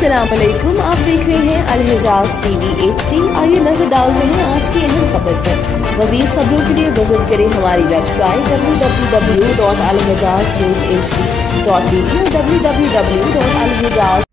अस्सलामुअलैकुम, आप देख रहे हैं अल-हिजाज टीवी HD। आइए नजर डालते हैं आज की अहम खबर पर। मज़ीद खबरों के लिए विजिट करें हमारी वेबसाइट www.alhijaznewshd.tv और www.alhijaz